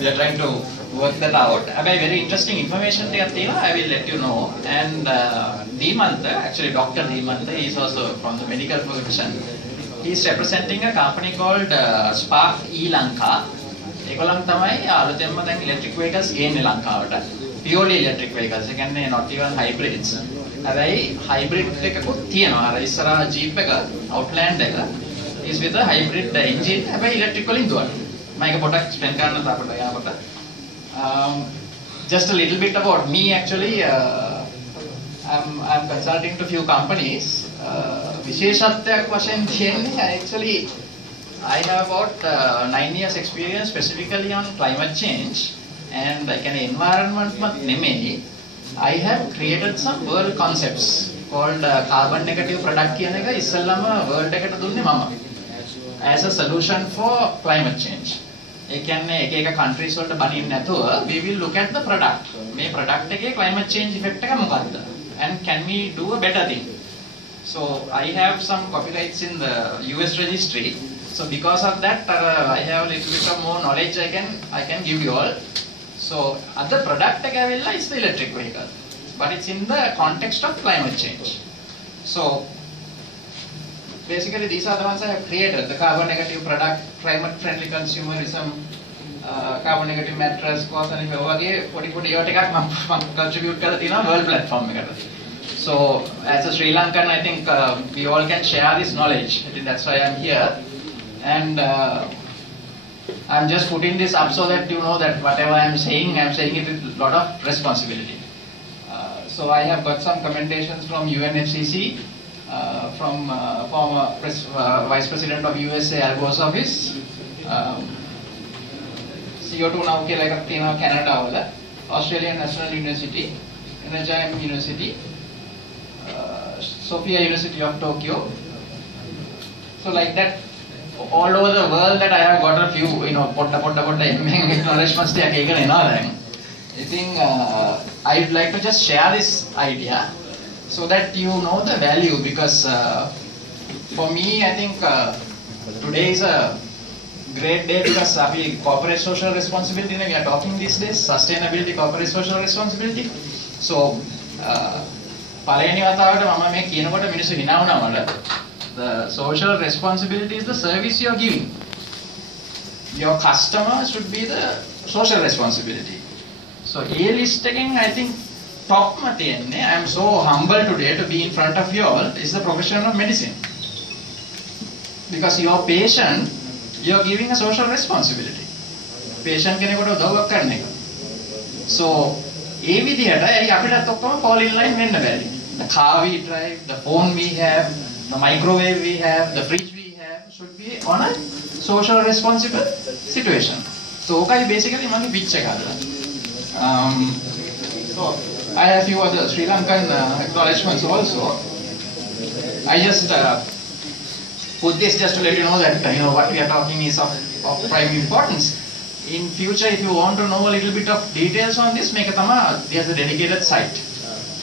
We are trying to work that out. Very interesting information I will let you know. And Deemantha, actually Dr. Deemantha, he is also from the medical profession. He is representing a company called Spark E-Lanka. ඒගොල්ලන් තමයි අලුතෙන්ම දැන් electric vehicles ගේන්නේ ලංකාවට. Purely electric vehicles. ඒ කියන්නේ not even hybrids. හැබැයි hybrid එකකුත් තියෙනවා. අර ඉස්සරහා Jeep එක Outland එක is with a hybrid engine. හැබැයි electric වලින් දුවනවා. මම ඒක පොඩ්ඩක් explain කරන්න තාපට යනකොට. Just a little bit about me actually. I'm consulting to few companies. විශේෂත්වයක් වශයෙන් කියන්නේ actually I have about 9 years experience specifically on climate change and like an environment නෙමෙයි. I have created some world concepts called carbon negative product කියන එක ඉස්සෙල්ලාම world එකට දුන්නේ මම as a solution for climate change. ඒ කියන්නේ එක එක countries වලට බනින්න නැතුව we will look at the product. මේ product එකේ climate change effect එක මොකක්ද and can we do a better thing. So I have some copyrights in the US registry. So because of that, I have a little bit of more knowledge I can give you all. So other product is the electric vehicle, but it's in the context of climate change. So basically these are the ones I have created: the carbon negative product, climate friendly consumerism, carbon negative mattress, course and contribute world platform. So as a Sri Lankan, I think we all can share this knowledge. I think that's why I'm here. And I'm just putting this up so that you know that whatever I'm saying it with a lot of responsibility. So I have got some commendations from UNFCCC, from former Vice President of USA Al Gore's office, CO2 now like Canada, Australian National University, NHIM University, Sophia University of Tokyo. So like that, all over the world that I have got a few, acknowledgements. I think I'd like to just share this idea so that you know the value, because for me, I think today is a great day because corporate social responsibility, we are talking these days, sustainability, corporate social responsibility. So, the social responsibility is the service you are giving. Your customer should be the social responsibility. So, A list again, I think top I am so humble today to be in front of you all is the profession of medicine. Because your patient, you are giving a social responsibility. Patient කෙනෙකුට උදව්වක් කරන එක. So, ඒ විදිහට අපිටත් ඔක්කොම fall in line වෙන්න බැරි. The car we drive, the phone we have, the microwave we have, the fridge we have should be on a social responsible situation. So, okay, basically, my pitch so, I have few other Sri Lankan acknowledgements also. I just put this just to let you know that what we are talking is of prime importance. In future, if you want to know a little bit of details on this, there's a dedicated site,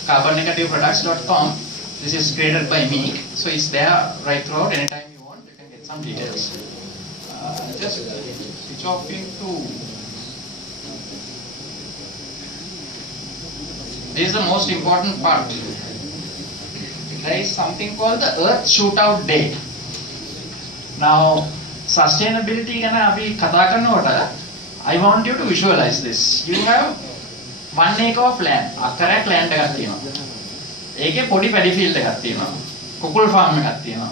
carbonnegativeproducts.com. This is created by me, so it's there right throughout. Anytime you want, you can get some details. Just switch off into. This is the most important part. There is something called the Earth Shootout Day. Now, sustainability I want you to visualize this. You have 1 acre of land, acre land එකක් තියෙනවා. ඒකේ පොඩි පැඩි field එකක් තියෙනවා. කුකුල් farm එකක් තියෙනවා.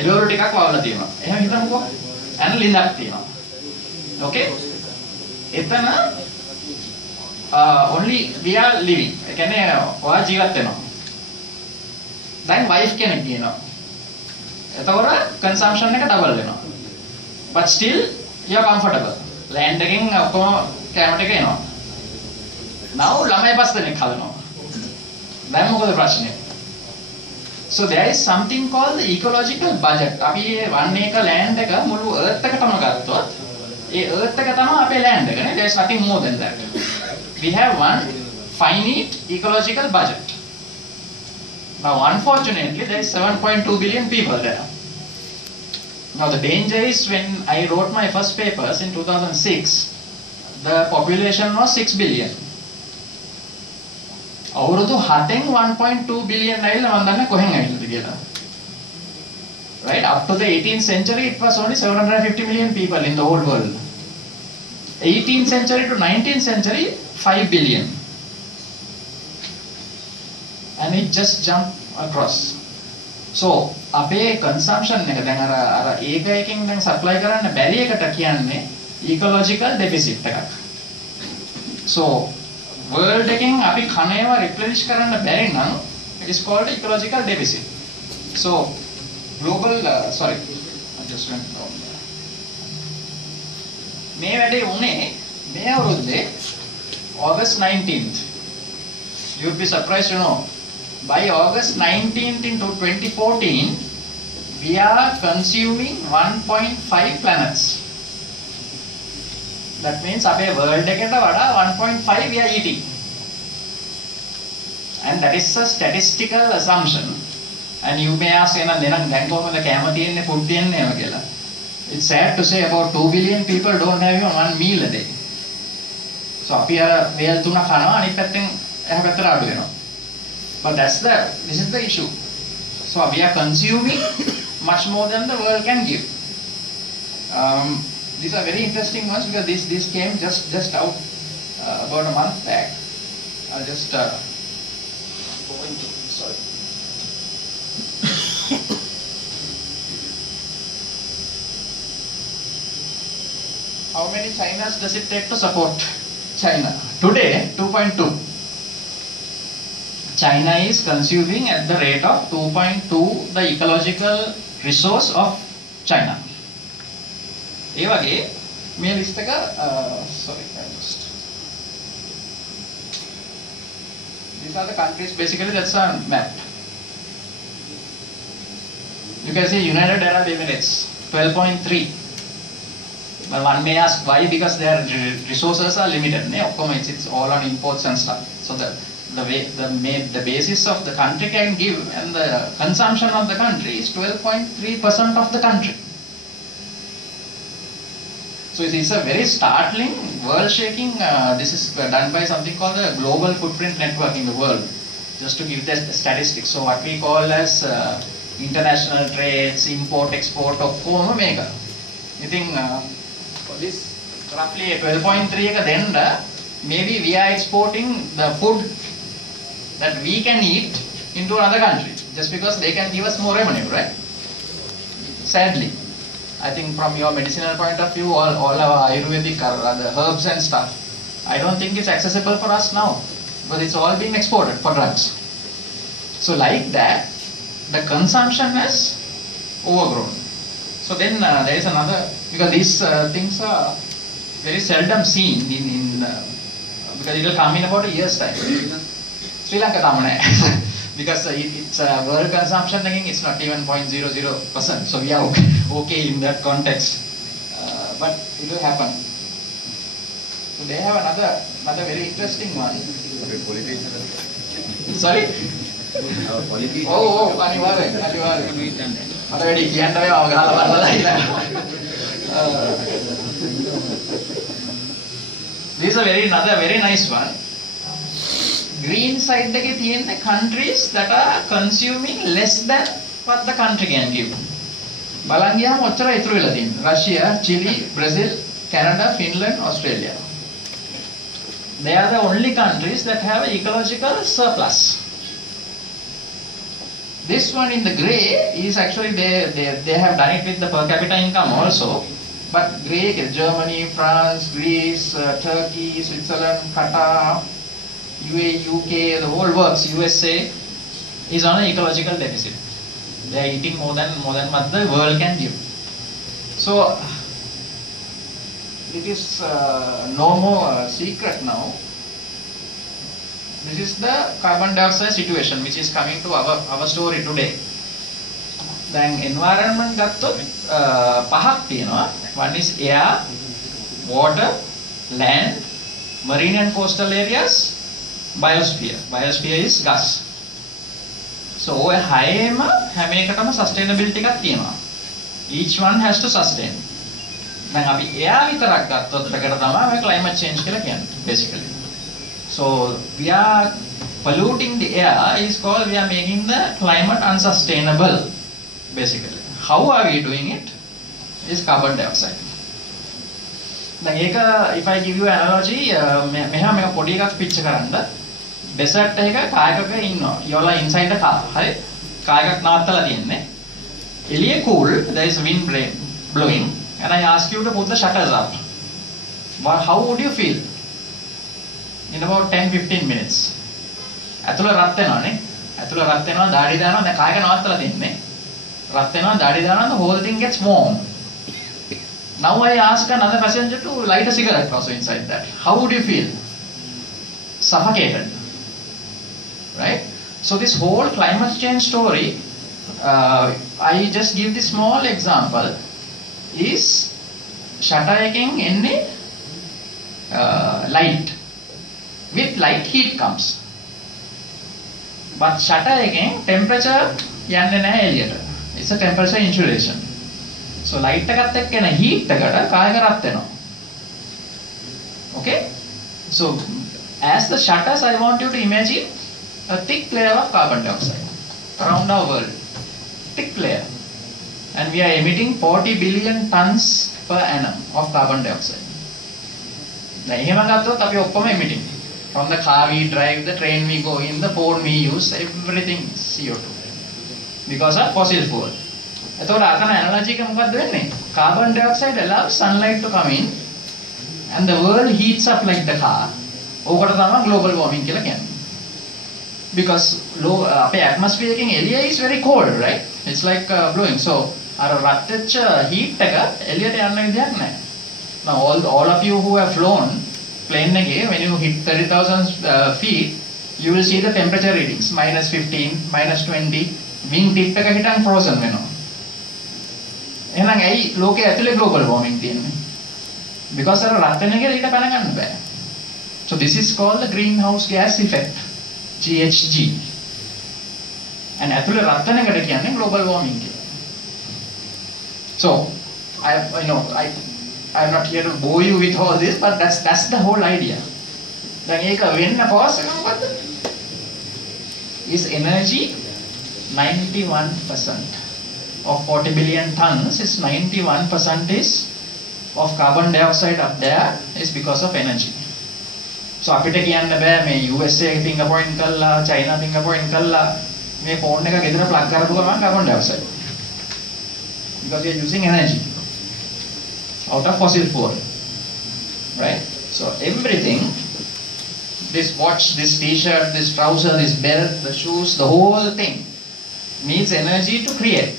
එළවලු ටිකක් වවලා තියෙනවා. එහෙම හිතමුකෝ. and ලිඳක් තියෙනවා. Okay? එතන only we are living. ඒ කියන්නේ ඔයා ජීවත් වෙනවා. දැන් wife කෙනෙක් කියනවා. එතකොට consumption එක double වෙනවා. But still you are comfortable. land එකෙන් ඔක්කොම කැමරට එක එනවා. now ළමයි පස් දෙනෙක් හදනවා. දැන් මොකද ප්‍රශ්නේ? So there is something called the ecological budget. අපි 1 acre land එක මුළු earth එකටම ගත්තොත් ඒ earth එක තමයි අපේ land එක නේ. There is nothing more than that. We have one finite ecological budget. Now unfortunately there is 7.2 billion people there. Now the danger is when I wrote my first papers in 2006, the population was 6 billion. අවුරුදු 7න් 1.2 billion ඇවිල්ලා මම දන්නේ කොහෙන් ඇවිල්ලාද කියලා. Right, up to the 18th century it was only 750 million people in the whole world. 18th century to 19th century 5 billion. And it just jumped across. So අපේ consumption එක දැන් අර ඒකයකින් දැන් supply කරන්න බැරි එකට කියන්නේ ecological deficit එකක්. So world එකෙන් අපි කන ඒවා replenish කරන්න බැරි නම් it is called ecological deficit. So global sorry I just went down there. මේ වැඩේ උනේ මේ අවුරුද්දේ August 19th. You'd be surprised to know by August 19th into 2014 we are consuming 1.5 planets. That means අපේ world එකට වඩා 1.5 we are eating. And that is a statistical assumption. And you may ask, දැන් කොහොමද කැම තියෙන්නේ food තියෙන්නේ ඒවා කියලා. It's sad to say about 2 billion people don't have even one meal a day. So අපි අර වේල් තුන කනවා අනිත් පැත්තෙන් එහා පැත්තට අඩු වෙනවා. But this is the issue. So we are consuming much more than the world can give. These are very interesting ones because this came just out about a month back. I'll just go into, sorry. How many Chinas does it take to support China? Today, 2.2. China is consuming at the rate of 2.2 the ecological resource of China. ඒ වගේ මේ list එක sorry I just these are the countries basically that's a map. You can see United Arab Emirates 12.3. But one may ask why, because their resources are limited. It's all on imports and stuff. So the basis of the country can give and the consumption of the country is 12.3% of the country. So it's a very startling, world-shaking. This is done by something called the Global Footprint Network in the world, just to give the statistics. So what we call as international trades, import, export of home mega. I think for this roughly 12.3 එක දෙන්න, maybe we are exporting the food that we can eat into another country just because they can give us more revenue, right? Sadly, I think from your medicinal point of view, all our Ayurvedic or the herbs and stuff, I don't think it's accessible for us now because it's all being exported for drugs. So like that, the consumption has overgrown. So then there is another, because these things are very seldom seen because it will come in about a year's time. Sri Lanka tamane because it's world consumption thinking it's not even 0.00%. So we are okay in that context, but it will happen. So they have another very interesting one. Sorry. අනිවාර්යෙන් මට වැඩි කියන්න බෑ මම ගහලා බලලා ඉතින් this is another very nice one. Green side එකේ තියෙන countries that are consuming less than what the country can give. බලන් ගියාම ඔච්චර ඉතුරු වෙලා තියෙනවා. Russia, Chile, Brazil, Canada, Finland, Australia. They are the only countries that have an ecological surplus. This one in the grey is actually they have done it with the per capita income also, but grey is Germany, France, Greece, Turkey, Switzerland, Qatar, UAE, UK, the whole works. USA is on an ecological deficit. They are eating more than what the world can give. So it is no more secret now. This is the carbon dioxide situation which is coming to our story today. Then environment ගත්තොත් පහක් තියෙනවා. One is air, water, land, marine and coastal areas, biosphere. Biosphere is gas. So ඔය හයේම හැම එකටම sustainability එකක් තියෙනවා. Each one has to sustain. දැන් අපි air විතරක් ගත්තොත් එකට තමයි මේ climate change කියලා කියන්නේ basically. So we are polluting the air is called we are making the climate unsustainable basically. How are we doing it? Is carbon dioxide. දැන් ඒක if I give you an analogy මෙහා මේ පොඩි එකක් picture කරන්න desert එක කායකක ඉන්නවා. You are inside the car. හරි? කායකක් නවත්තලා තියෙන්නේ. එළියේ cool, there is wind blowing and I ask you to put the shutters up. How would you feel? In about 10-15 minutes. ඇතුළ රත් වෙනවානේ. ඇතුළ රත් වෙනවා, දාඩි දානවා, දැන් කායක නවත්තලා තින්නේ. රත් වෙනවා, දාඩි දානවා, the whole thing gets warm. Now I ask another passenger to light a cigarette also inside that. How would you feel? Suffocated. Right? So this whole climate change story, I just give this small example, is shutter එකෙන් එන්නේ light. With light heat comes. But shutter එකෙන් temperature යන්නේ නැහැ එළියට. It's a temperature insulation. So light එකත් එක්ක එන heat එකට කායක රත් වෙනවා. Okay? So as the shutters, I want you to imagine a thick layer of carbon dioxide around our world. Thick layer. And we are emitting 40 billion tons per annum of carbon dioxide. Now, එහෙම ගත්තොත් අපි ඔක්කොම emitting. From the car we drive, the train we go in, the phone we use, everything is CO2. Because of fossil fuel. එතකොට අතන analogy එක මොකක්ද වෙන්නේ? Carbon dioxide allows sunlight to come in and the world heats up like the car. ඕකට තමයි global warming කියලා කියන්නේ. Because අපේ atmosphere එකෙන් එළිය is very cold, right? It's like blowing. So අර රත් වෙච්ච heat එක එළියට යන්න විදියක් නැහැ. Now all of you who have flown plane එකේ, when you hit 30,000 feet, you will see the temperature readings -15, -20, wing tip එක හිටන් frozen වෙනවා. එහෙනම් ඇයි ලෝකයේ ඇතුලේ global warming තියෙන්නේ? Because අර රත් වෙන එක ඊට පැන ගන්න බෑ. So this is called the greenhouse gas effect, GHG. And ඇතුලේ රත් වෙන එකට කියන්නේ global warming කියලා. So I'm not here to bore you with all this, but that's the whole idea. දැන් ඒක වෙන්න cause එක මොකද්ද? Is energy 91% of 40 billion tons is 91% is of carbon dioxide up there is because of energy. So අපිට කියන්න බෑ මේ USA finger point කරලා China finger point කරලා මේ phone එක ගෙදර plug කරපු ගමන් carbon dioxide. Because we are using energy out of fossil fuel. Right? So everything, this watch, this t-shirt, this trouser, this belt, the shoes, the whole thing needs energy to create.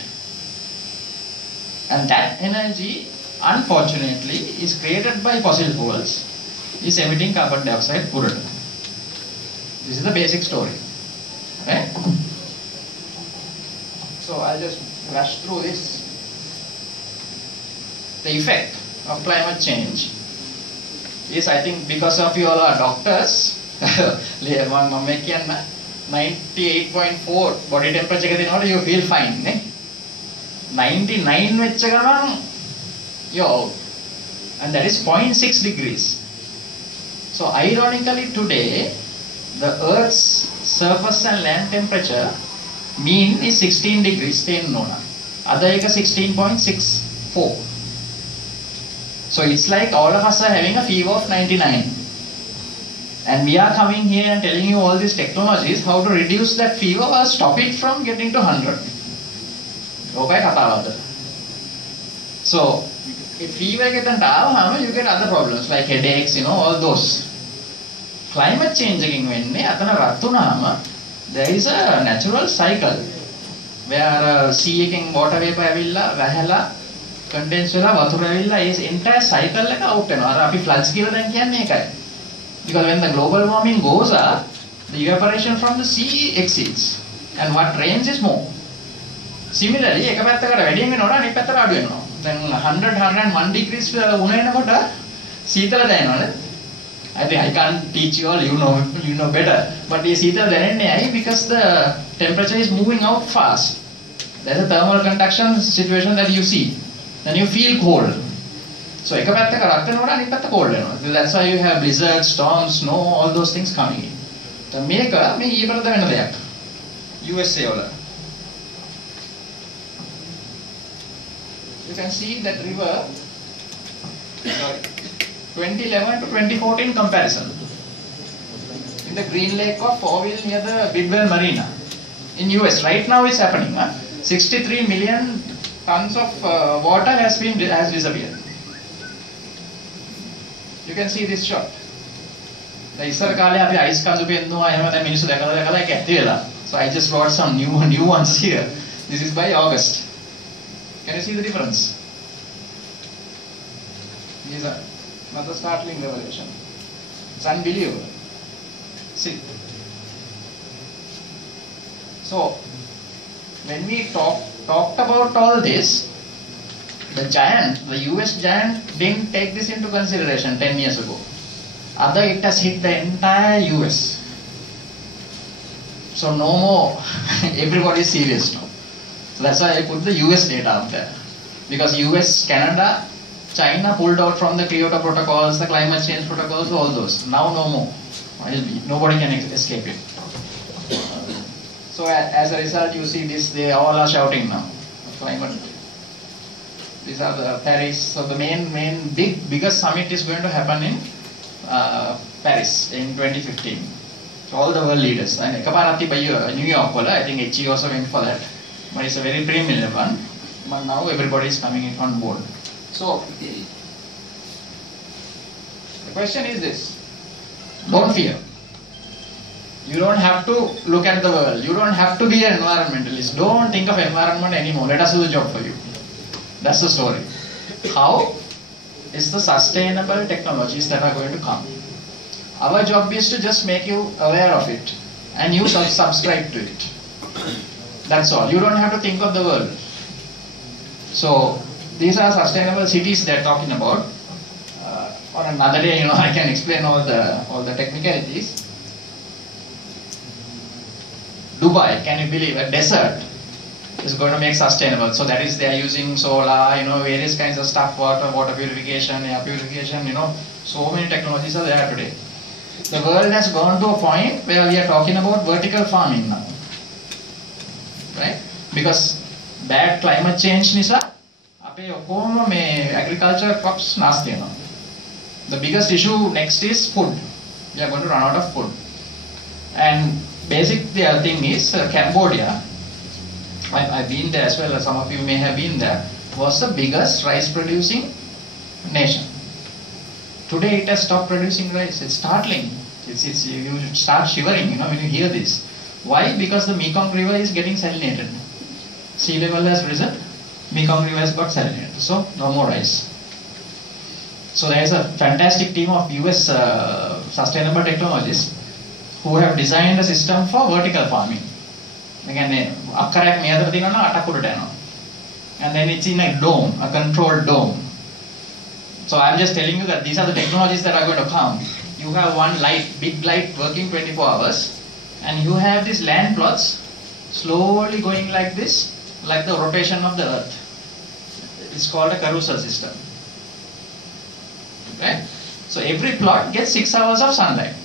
And that energy, unfortunately, is created by fossil fuels, is emitting carbon dioxide. This is the basic story. Right? So I'll just rush through this. The effect of climate change is, I think, because of you all are doctors, 98.4 body temperature එක දෙනකොට you feel fine නේ. 99 වෙච්ච ගමන් you're out. And that is 0.6 degrees. So ironically today, the Earth's surface and land temperature mean is 16 degrees තියෙනවා. අද එක 16.64. So it's like all of us are having a fever of 99. And we are coming here and telling you all these technologies, how to reduce that fever or stop it from getting to 100. Okay, කතාවද? So if fever එකකට ආවම you get other problems like headaches, all those. Climate change එකකින් වෙන්නේ අතන රත් වුණාම there is a natural cycle where sea එකෙන් water vapor ඇවිල්ලා වැහැලා condense වෙලා වතුර ඇවිල්ලා ඒ entire cycle එක out වෙනවා. අර අපි floods කියලා දැන් කියන්නේ ඒකයි. Because when the global warming goes up, the evaporation from the sea exceeds and what rains is more. Similarly, එක පැත්තකට වැඩියෙන් වෙනවනම් අනිත් පැත්තට අඩු වෙනවා. දැන් 101 degrees උණ වෙනකොට සීතල දැනෙනවනේ. I think I can't teach you all, you know better. But මේ සීතල දැනෙන්නේ ඇයි? Because the temperature is moving out fast. There's a thermal conduction situation that you see. Then you feel cold. So එක පැත්තක රත් වෙනකොට අනිත් පැත්ත cold වෙනවා. That's why you have blizzards, storms, snow, all those things coming in. දැන් මේක මේ ඊපරද වෙන දෙයක්. USA වල. You can see that river 2011 to 2014 comparison. In the Green Lake of Orville near the Bidwell Marina in US, right now it's happening. 63 million tons of water has disappeared. You can see this shot. The ඉස්සර කාලේ අපි ice කඳු පෙන්නුවා එහෙම දැන් මිනිස්සු දැකලා ඒක ඇති වෙලා. So I just brought some new ones here. This is by August. Can you see the difference? These are another startling revelation. It's unbelievable. See. So when we talked about all this, the US giant didn't take this into consideration 10 years ago. Other it has hit the entire US. So no more, everybody is serious now. So that's why I put the US data out there. Because US, Canada, China pulled out from the Kyoto protocols, the climate change protocols, all those. Now no more. Nobody can escape it. So as a result, you see this, they all are shouting now. Climate. These are the Paris. So the biggest summit is going to happen in Paris in 2015. So all the world leaders. And Kaparati by New York, I think HE also went for that. But it's a very preliminary one. But now everybody is coming in on board. So the question is this: don't fear. You don't have to look at the world. You don't have to be an environmentalist. Don't think of environment anymore. Let us do the job for you. That's the story. How is the sustainable technologies that are going to come? Our job is to just make you aware of it and you subscribe to it. That's all. You don't have to think of the world. So these are sustainable cities they're talking about. On another day, I can explain all the technicalities. Dubai, can you believe, a desert is going to make sustainable. So that is, they are using solar, various kinds of stuff, water purification, air purification, so many technologies are there today. The world has gone to a point where we are talking about vertical farming now. Right? Because bad climate change nisa, ape okoma me agriculture crops nasty now. The biggest issue next is food. We are going to run out of food. And basic the thing is Cambodia. I've been there as well, some of you may have been there, was the biggest rice producing nation. Today it has stopped producing rice. It's startling. You start shivering when you hear this. Why? Because the Mekong River is getting salinated. Sea level has risen, Mekong River has got salinated. So no more rice. So there is a fantastic team of US sustainable technologists who have designed a system for vertical farming. And then it's in a dome, a controlled dome. So I'm just telling you that these are the technologies that are going to come. You have one big light working 24 hours, and you have these land plots slowly going like this, like the rotation of the earth. It's called a carousel system. Right? So every plot gets 6 hours of sunlight.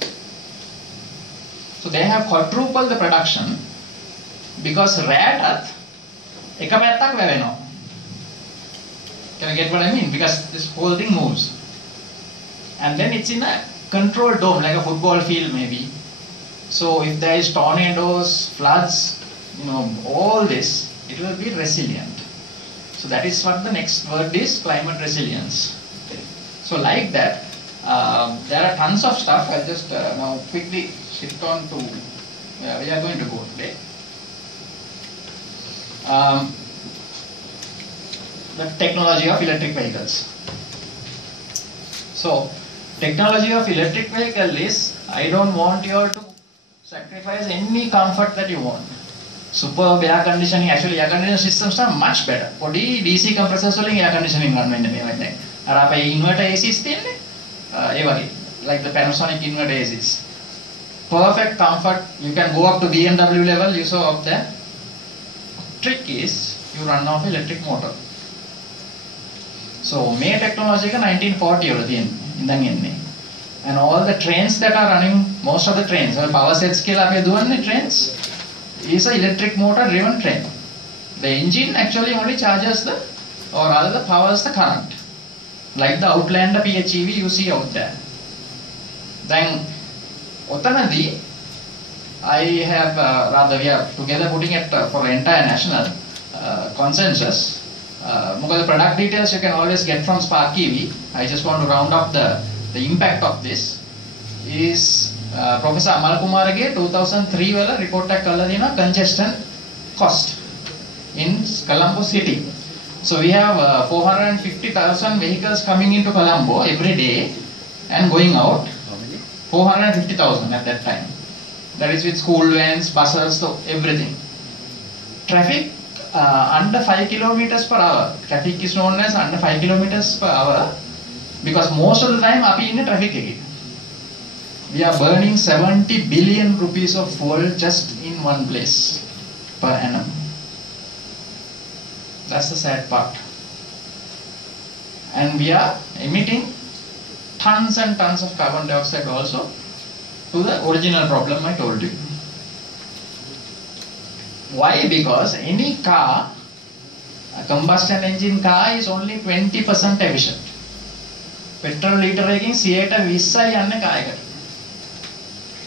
So they have quadrupled the production because rat එක පැත්තක් වැවෙනවා. Can you get what I mean? Because this whole thing moves. And then it's in a controlled dome, like a football field maybe. So if there is tornadoes, floods, all this, it will be resilient. So that is what the next word is, climate resilience. So like that, there are tons of stuff. I'll just now quickly shift on to where we are going to go today. The technology of electric vehicles. So, technology of electric vehicle is, I don't want you to sacrifice any comfort that you want. Superb air conditioning, actually air conditioning systems are much better. For DC compressors air conditioning run වෙන්නේ. අර අපේ inverter ACs තියෙන්නේ. Like the Panasonic inverter ACs. Perfect comfort. You can go up to BMW level, you saw up there. Trick is, you run off electric motor. So මේ technology එක 1940 වල තියෙන ඉඳන් එන්නේ. And all the trains that are running, most of the trains, power sets කියලා අපි දුවන්නේ trains, is a electric motor driven train. The engine actually only charges the, or rather powers the current. Like the Outlander PHEV you see out there. Then Otanadi, I have rather we are together putting it for entire national consensus. The product details you can always get from Spark EV. I just want to round up the impact of this. Is Professor Amal Kumarage 2003 wala report ekkalladina congestion cost in Colombo city. So we have 450,000 vehicles coming into Colombo every day and going out. 450,000 at that time. That is with school vans, buses, so everything. Traffic under 5 kilometers per hour. Traffic is known as under 5 kilometers per hour because most of the time api in traffic again. We are burning 70 billion rupees of fuel just in one place per annum. That's the sad part. And we are emitting tons and tons of carbon dioxide also to the original problem I told you. Why? Because any car, a combustion engine car is only 20% efficient. Petrol liter එකකින් 120යි යන්නේ කායකට.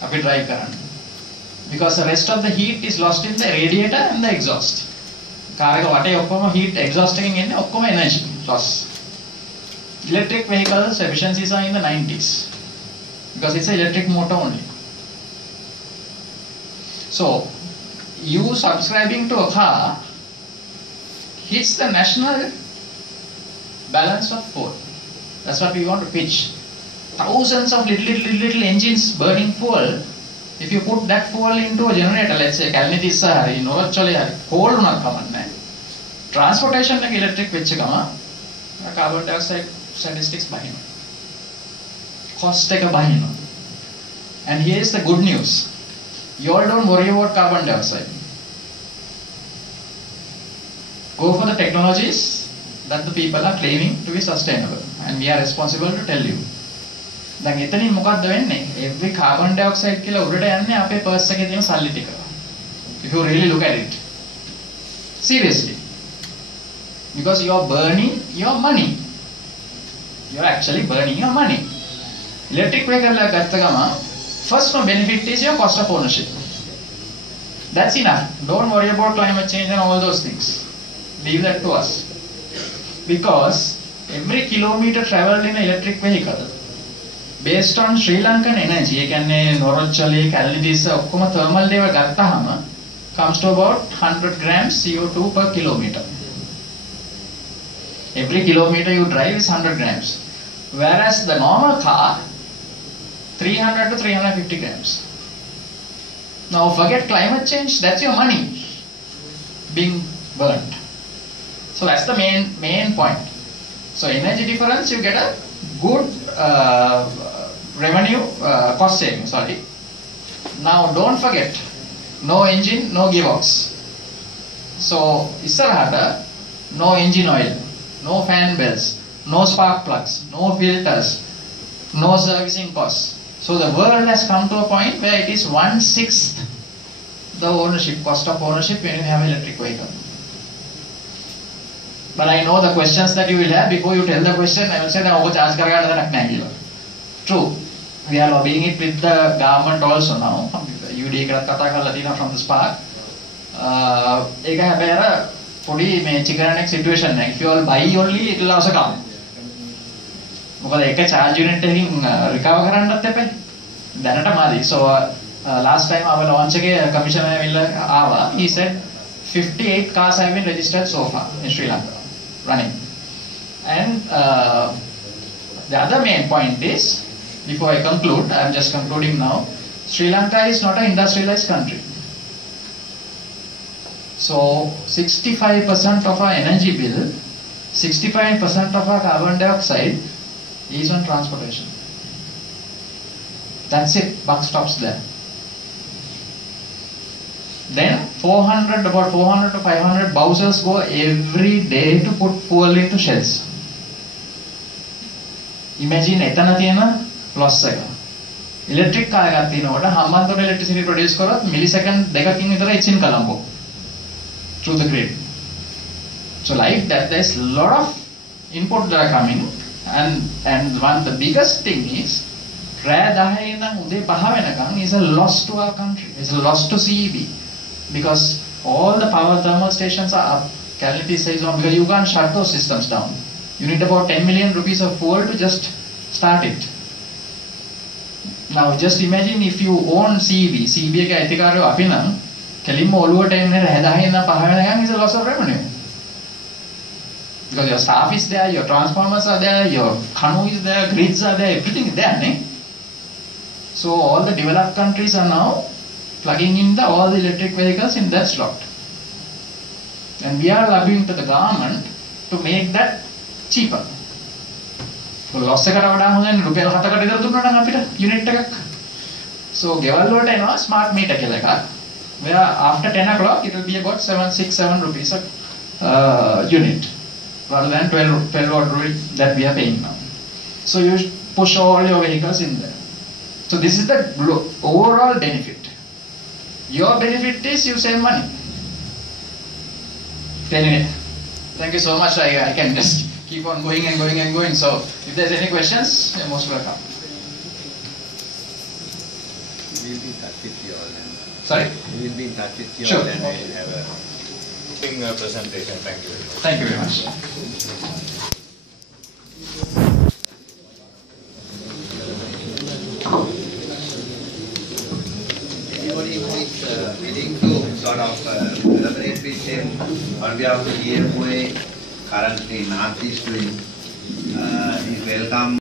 අපි drive කරන්නේ. Because the rest of the heat is lost in the radiator and the exhaust. car එක වටේ ඔක්කොම heat exhaust එකෙන් එන්නේ ඔක්කොම energy loss. Electric vehicles efficiencies are in the 90s because it's an electric motor only. So you subscribing to a car hits the national balance of fuel. That's what we want to pitch. Thousands of little engines burning fuel. If you put that fuel into a generator, let's say Kalnitissa hari, Norachale hari, coal unna kamanne. Transportation like electric vecha kama carbon dioxide statistics bahina. Cost එක bahina. And here is the good news. You all don't worry about carbon dioxide. Go for the technologies that the people are claiming to be sustainable, and we are responsible to tell you. දැන් එතනින් මොකක්ද වෙන්නේ? Every carbon dioxide කියලා උඩට යන්නේ අපේ purse එකේ තියෙන සල්ලි ටික. If you really look at it. Seriously. Because you are burning your money. You are actually burning your money. Electric vehicle එක ගත්ත ගමන් first benefit is your cost of ownership. That's enough. Don't worry about climate change and all those things. Leave that to us. Because every kilometer traveled in an electric vehicle, based on Sri Lankan energy, ඒ කියන්නේ Norachale, Kalnitissa ඔක්කොම thermal දේවල් ගත්තාම comes to about 100 grams CO2 per kilometer. Every kilometer you drive is 100 grams. Whereas the normal car, 300 to 350 grams. Now forget climate change, that's your money being burnt. So that's the main point. So energy difference, you get a good revenue, cost saving, sorry. Now don't forget, no engine, no gearbox. So issarahata, no engine oil, no fan belts, no spark plugs, no filters, no servicing costs. So the world has come to a point where it is 1/6 the ownership, cost of ownership when you have an electric vehicle. But I know the questions that you will have. Before you tell the question, I will say that charge karagana danak nahi kiyala. True. We are lobbying it with the government also now. UD එකට කතා කරලා තියෙනවා from the Spark. ඒක හැබැයි අර පොඩි මේ chicken and egg situation එක. If you all buy only it will also come. මොකද එක charge unit එකකින් recover කරන්නත් එපා. දැනට මාදි. So last time our launch එකේ commissioner ඇවිල්ලා ආවා. He said 58 cars have been registered so far in Sri Lanka running. And the other main point is, before I conclude, I am just concluding now, Sri Lanka is not an industrialized country. So 65% of our energy bill, 65% of our carbon dioxide is on transportation. That's it, buck stops there. Then about 400 to 500 bowsers go every day to put fuel into shells. imagine එතන තියෙන loss එක. electric car එකක් තියෙනකොට Hambantota electricity produce කරොත් millisecond දෙකකින් විතර it's in Colombo through the grid. So like that, there's a lot of input that are coming, and one the biggest thing is රෑ 10 ඉඳන් උදේ 5 වෙනකන් is a loss to our country. It's a loss to CEB because all the power thermal stations are up. Calamity says on because you can't shut those systems down. You need about 10 million rupees of fuel to just start it. Now just imagine if you own CEB එකේ අයිතිකාරයෝ අපි නම් කෙලින්ම ඔළුවට එන්නේ රෑ 10 ඉඳන් 5 වෙනකන් is a loss of revenue. Because your staff is there, your transformers are there, your Kanu is there, grids are there, everything is there, ne? So all the developed countries are now plugging in all the electric vehicles in that slot. And we are lobbying to the government to make that cheaper. So loss එකකට වඩා හොඳ රුපියල් 7කට විතර දුන්නා නම් අපිට unit එකක්. So ගෙවල් වලට එනවා smart meter කියලා එකක්. Where after 10 o'clock it will be about 7 rupees a unit. Rather than 12 odd rupee that we are paying now. So you push all your vehicles in there. So this is the overall benefit. Your benefit is you save money. Anyway, thank you so much. I can just keep on going and going and going. So if there's any questions, you're most welcome. We'll be in touch with you all. Sorry? We'll be in touch with you Sure. all and we'll have a presentation. Thank you very much. Thank you very much. Anybody who is willing to sort of collaborate with him on behalf of the DFOA, currently North is doing, is welcome.